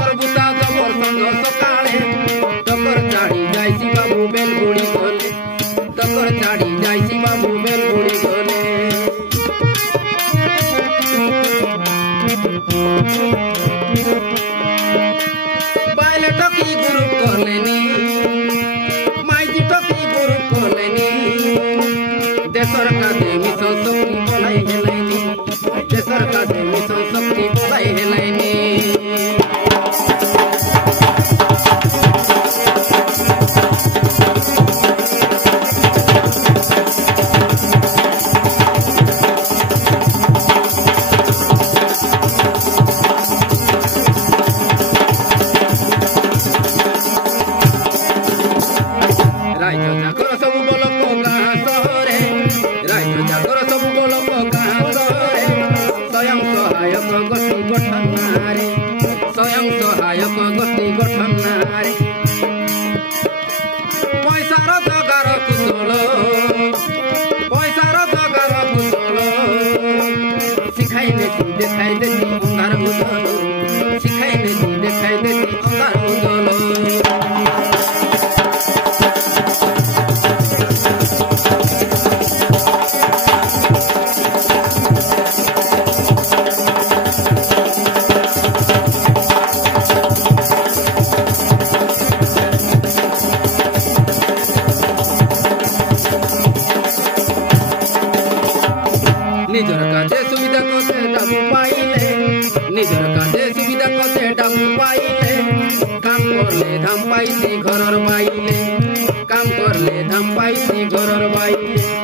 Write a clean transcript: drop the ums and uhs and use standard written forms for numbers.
जबर बुता जबर संग सकाळे टकर चाड़ी जाइसी बाबू बेल बुड़ी गले टकर चाड़ी जाइसी बाबू बेल बुड़ी गले बाइल टकी गुरु करलेनी माइजी टकी गुरु करलेनी देशर काजे मिशन शक्ति बोलाई हेलाइनी देशर काजे मिशन शक्ति बोलाई हेलाइनी राज्य जाकर सब बोल गाँ सहरे राज्य जाकर सब बोल गाँ सहरे स्वयं सहायक गोष्ठी गठन रे स्वयं सहायक गोष्ठी गठन रे पैसार जगार कुशल पैसार जगार कुशल शिखाई देती देखाई देती अंगार उजल शिखाई देती देखाई देती अंगार उजल निजर काजे सुविधा कसे डाबू पाइले निजर काजे सुविधा कसे डाबू पाइले काम करले धाम पाइसी घरर बाइले काम करले धाम पाइसी घरर बाइले